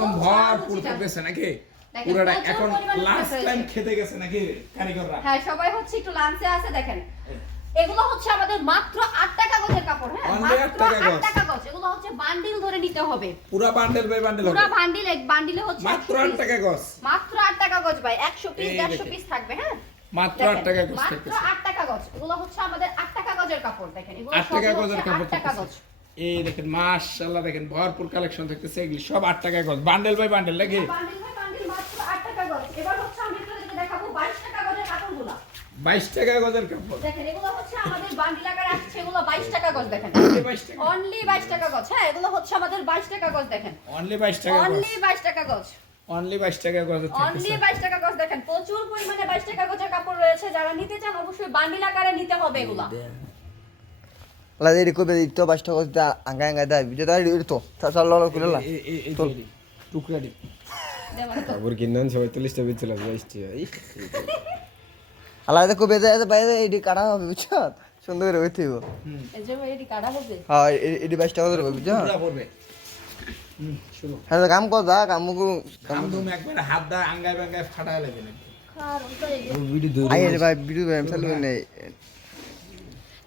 একদম ভরপুর থাকতেছে নাকি পুরোটা এখন লাস্ট টাইম খেতে গেছে নাকি কারিগররা হ্যাঁ সবাই হচ্ছে একটু লাঞ্চে আছে দেখেন এগুলো হচ্ছে আমাদের মাত্র 8 টাকা গজের কাপড় হ্যাঁ মাত্র 8 টাকা গজ এগুলো হচ্ছে বান্ডিল ধরে নিতে হবে পুরো বান্ডেল বাই বান্ডেল পুরো বান্ডিল এক বান্ডিলে হচ্ছে মাত্র 8 টাকা গজ মাত্র 8 টাকা গজ ভাই 100 পিস 150 পিস থাকবে হ্যাঁ মাত্র 8 টাকা গজ মাত্র 8 টাকা গজ এগুলো হচ্ছে আমাদের 8 টাকা গজের কাপড় দেখেন এগুলো 8 টাকা গজের কাপড় 8 টাকা গজ এই দেখেন মাশাআল্লাহ দেখেন ভরপুর কালেকশন থাকতেছে এগুলি সব 8 টাকা গজ বান্ডেল বাই বান্ডেল নাকি বান্ডিল বাই বান্ডিল মাত্র 8 টাকা গজ এবার হচ্ছে আমি আপনাদেরকে দেখাবো 22 টাকা গজের কাপড়গুলো 22 টাকা গজের কাপড় দেখেন এগুলো হচ্ছে আমাদের বান্ডিল আকারে আসছে এগুলো 22 টাকা গজ দেখেন অনলি 22 টাকা গজ হ্যাঁ এগুলো হচ্ছে আমাদের 22 টাকা গজ দেখেন অনলি 22 টাকা গজ অনলি 22 টাকা গজ অনলি 22 টাকা গজ অনলি 22 টাকা গজ দেখেন প্রচুর পরিমাণে 22 টাকা গজের কাপড় রয়েছে যারা নিতে চান অবশ্যই বান্ডিল আকারে নিতে হবে এগুলো La de rico pedito basta cosa anga da video da irto. Ta lo kulala. এই টুকরা দি আবার কিননান 47 টা বেচলাম 22 টা Ala de ko beda বাইরে এডি কাটা হবে বুঝছো সুন্দর করে হইতিব এই যে এডি কাটা হবে হ্যাঁ এডি 22 টাকা ধরে বুঝছো পুরা পড়বে শুনো হ্যাঁ কাম কর দা কামকু কাম তুমি একবার হাত দা আঙ্গায় বাঙ্গায় ফাটায় লাগে নাকি খার উল্টাই ভিডিও ধরে আই ভাই ভিডিও ব্যায়াম চালু নেই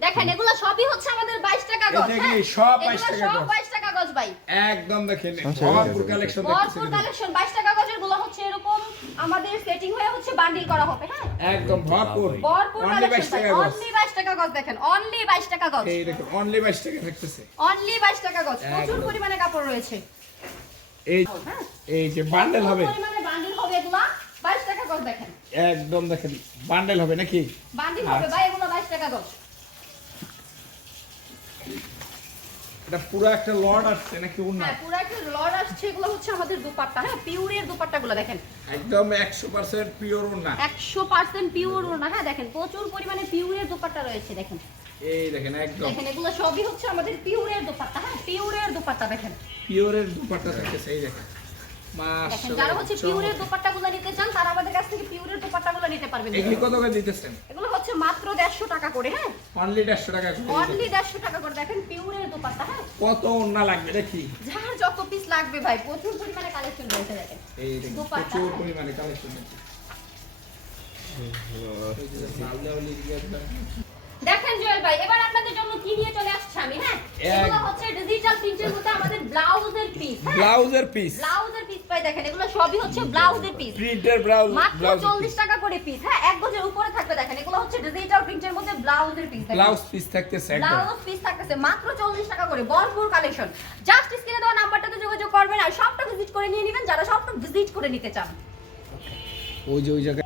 দেখেন এগুলো সবই হচ্ছে আমাদের 22 টাকা গজ এটা কি সব 22 এগুলো টাকা সব গজ 22 টাকা গজ ভাই একদম দেখেন ভরপুর কালেকশন দেখতেছেন ভরপুর কালেকশন 22 টাকা গজের গুলো হচ্ছে এরকম আমাদের সেটিং হয়ে হচ্ছে বান্ডিল করা হবে হ্যাঁ একদম ভরপুর ভরপুর অনলি 22 কালেকশন টাকা গজ অনলি 22 টাকা গজ দেখেন অনলি 22 টাকা গজ এই দেখুন অনলি 22 টাকা থাকতেছে অনলি 22 টাকা গজ প্রচুর পরিমাণে কাপড় রয়েছে এই হ্যাঁ এই যে বান্ডেল হবে প্রচুর পরিমাণে বান্ডিল হবে এগুলো 22 টাকা গজ দেখেন একদম দেখেন বান্ডেল হবে নাকি বান্ডিল হবে ভাই এগুলো 22 টাকা গজ এটা পুরো একটা লট আসছে নাকি উন্না হ্যাঁ পুরো একটা লট আসছে এগুলো হচ্ছে আমাদের দুপাট্টা হ্যাঁ পিওরের দুপাট্টাগুলো দেখেন একদম 100% পিওর উন্না 100% পিওর ওড়না হ্যাঁ দেখেন প্রচুর পরিমাণে পিওরের দুপাট্টা রয়েছে দেখেন এই দেখেন একদম দেখেন এগুলো সবই হচ্ছে আমাদের পিওরের দুপাট্টা হ্যাঁ পিওরের দুপাট্টা দেখেন পিওরের দুপাট্টা থাকতেছে এই দেখেন দেখেন যারা হচ্ছে পিওরের দুপাট্টাগুলো নিতে চান তারা আমাদের কাছ থেকে পিওরের দুপাট্টাগুলো নিতে পারবেন এগুলি কত করে দিতেছেন এগুলো হচ্ছে মাত্র 150 টাকা করে হ্যাঁ অনলি 150 টাকা করে অনলি 150 টাকা করে দেখেন পিওরের দুপাট্টা হ্যাঁ কত উন্না লাগবে দেখি যার যত পিস লাগবে ভাই প্রচুর পরিমাণে কালেকশন রয়েছে দেখেন এই দেখেন দুপাট্টা। প্রচুর পরিমাণে কালেকশন আছে এই যে মালদাওলি একদম দেখেন জয়েল ভাই এবার আপনাদের জন্য কি নিয়ে চলে আসছে আমি হ্যাঁ এগুলো হচ্ছে ডিজিটাল প্রিন্টের মধ্যে আমাদের ব্লাউজের পিস ব্লাউজের পিস ব্লাউজের পিস পাই দেখেন এগুলো সবই হচ্ছে ব্লাউজের পিস প্রিন্টের ব্লাউজ মাত্র 40 টাকা করে পিস হ্যাঁ এক গজের উপরে থাকবে দেখেন এগুলো হচ্ছে ডিজিটাল প্রিন্টের মধ্যে ব্লাউজের পিস ব্লাউজ পিস থাকতেছে একদম ব্লাউজ পিস থাকতেছে মাত্র 40 টাকা করে ভরপুর কালেকশন জাস্ট স্ক্রিনে দেওয়া নাম্বারটাতে যোগাযোগ করবেন আর শপটা ভিজিট করে নিয়ে নেবেন যারা শপটা ভিজিট করে নিতে চান ওই যে ওই জায়গায়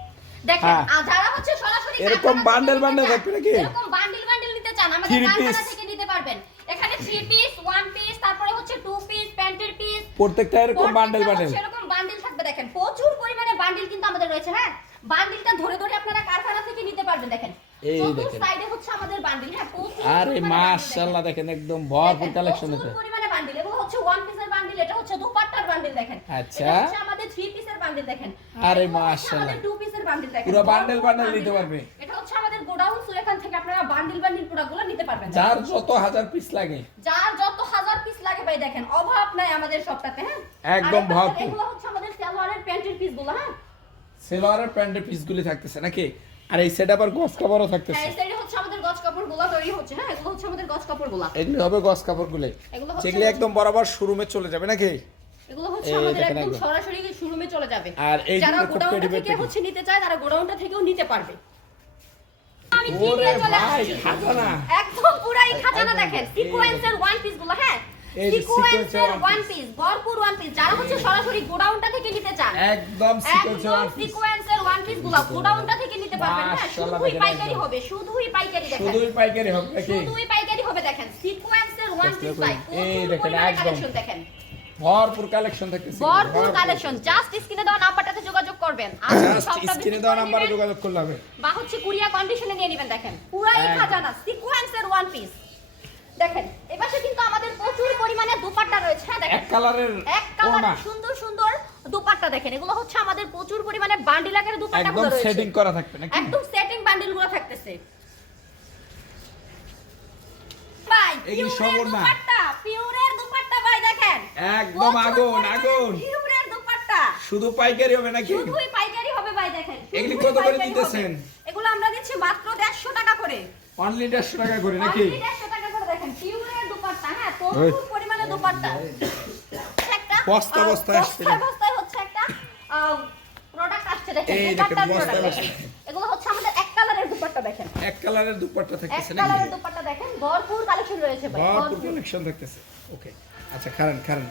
দেখেন হ্যাঁ। আর যারা হচ্ছে সরাসরি এরকম কারখানা বান্ডেল থেকে বান্ডেল নিতে থাকবে নাকি? চান, এরকম বান্ডেল বান্ডেল নিতে চান আমাদের Three কারখানা piece। থেকে নিতে পারবেন এখানে 3 পিস 1 পিস তারপরে হচ্ছে 2 পিস প্যান্টের পিস প্রত্যেকটা এরকম বান্ডেল বান্ডেল এরকম বান্ডেল থাকবে দেখেন প্রচুর পরিমাণে বান্ডেল কিন্তু আমাদের রয়েছে হ্যাঁ বান্ডেলটা ধরে ধরে আপনারা কারখানা থেকে নিতে পারবেন দেখেন এই চতুর্থ দেখেন। সাইডে হচ্ছে আমাদের বান্ডেল হ্যাঁ প্রচুর আরে পরিমাণে bundle মাশাআল্লাহ দেখেন। দেখেন একদম ভরপুর কালেকশন আছে প্রচুর পরিমাণে বান্ডেল এগুলো হচ্ছে 1 পিসের বান্ডেল এটা হচ্ছে দুপাট্টার বান্ডেল দেখেন আচ্ছা। এটা হচ্ছে আমাদের 3 পিসের বান্ডেল দেখেন আরে এগুলো হচ্ছে মাশাআল্লাহ। আমাদের 2 পিসের বান্ডেল দেখেন পুরো bundle ভরপুর bundle নিতে bundle। পারবে। এটা হচ্ছে আমাদের গোডাউন সো এখান থেকে আপনারা বান্ডেল বান্ডেল প্রোডাক্টগুলো নিতে পারবেন যার যত হাজার পিস লাগে যার যত হাজার পিস লাগে ভাই দেখেন অভাব নাই আমাদের সবটাতে হ্যাঁ একদম আর ভরপুর। এগুলো হচ্ছে আমাদের সালোয়ারের প্যান্টের পিসগুলো হ্যাঁ সেলোয়ারের প্যান্টের পিসগুলি থাকতেছে নাকি আর এই সেট আবার গস কাপড়ও থাকতেছে হ্যাঁ এই সাইডে হচ্ছে আমাদের গজ কাপড়গুলো তৈরি হচ্ছে হ্যাঁ এগুলো হচ্ছে আমাদের গজ কাপড়গুলো এগুলি হবে গস কাপড়গুলো এগুলো হচ্ছে যেগুলি একদম বরাবর শোরুমে চলে যাবে নাকি এগুলো হচ্ছে এই আমাদের দেখেন একদম একদম। সরাসরি শোরুমে চলে যাবে আর এই যারা যেগুলো খুব গোডাউনটা ready-made থেকে package। হচ্ছে নিতে চায় তারা গোডাউনটা থেকেও নিতে পারবে আমি কি ওরে নিয়ে চলে ভাই আসছি খাজানা একদম পুরাই খাজানা একদম, দেখেন এই সিকোয়েন্সের ওয়ান পিস গুলো হ্যাঁ এই যে সিকোয়েন্সের sequence-এর one ওয়ান পিস ভরপুর ওয়ান পিস যারা হচ্ছে সরাসরি গোডাউনটা থেকে নিতে চান একদম সিকোয়েন্সের একদম ওয়ান পিস সিকোয়েন্সের ওয়ান পিস গুলো গোডাউনটা থেকে নিতে পারবেন হ্যাঁ মাশাআল্লাহ শুধুই দেখেন পাইকারি একদম। হবে শুধুই পাইকারি দেখেন শুধুই পাইকারি হবে নাকি শুধুই পাইকারি হবে দেখেন সিকোয়েন্সের ওয়ান পিস ভাই এই প্রচুর দেখেন, পরিমাণে একদম। কালেকশন দেখেন ভরপুর কালেকশন থাকতেছে ভরপুর কালেকশন জাস্ট স্ক্রিনে দেওয়া নাম্বারটাতে যোগাযোগ করবেন আর জাস্ট সবটা স্ক্রিনে visit দেওয়া করে নাম্বারে নিবেন। যোগাযোগ করলে হবে বা হচ্ছে কুরিয়া কন্ডিশনে নিয়ে নেবেন দেখেন পুরাই একদম। খাজানা সিকোয়েন্সের ওয়ান পিস দেখেন এবারে কিন্তু আমাদের প্রচুর পরিমাণে দুপাট্টা রয়েছে হ্যাঁ দেখেন এক কালারের এক কালারের সুন্দর সুন্দর দুপাট্টা দেখেন এগুলো হচ্ছে আমাদের প্রচুর পরিমাণে বান্ডিল আকারে দুপাট্টাগুলো একদম রয়েছে সেটিং করা থাকবে নাকি একদম সেটিং বান্ডিলগুলো থাকতেছে ভাই এগুলি পিওরের সবর না। দুপাট্টা পিওরের দুপাট্টা ভাই দেখেন একদম আগুন আগুন পিওরের শুধু পাইকারি হবে নাকি? শুধুই পাইকারি হবে ভাই দেখেন। এগুলি শুধুই কত করে পাইকারি দিতেছেন? হবে। এগুলো আমরা দিচ্ছি মাত্র 150 টাকা করে। অনলি 150 টাকা করে নাকি? অনলি 150 টাকা করে দেখেন। পিওরের দুপাট্টা, হ্যাঁ, প্রচুর পরিমাণে দুপাট্টা। একটা বস্তা বস্তায় আসছে। বস্তায় হচ্ছে একটা প্রোডাক্ট আসছে দেখেন। এই দেখেন, দুপাট্টার বস্তায় product দেখেন। এগুলো হচ্ছে আমাদের এক কালারের দুপাট্টা দেখেন। এক কালারের দুপাট্টা এক থাকতেছে নাকি? কালারের দুপাট্টা দেখেন। ভরপুর কালেকশন রয়েছে ভাই। ভরপুর ভরপুর। কালেকশন থাকতেছে। ওকে, আচ্ছা খারান খারান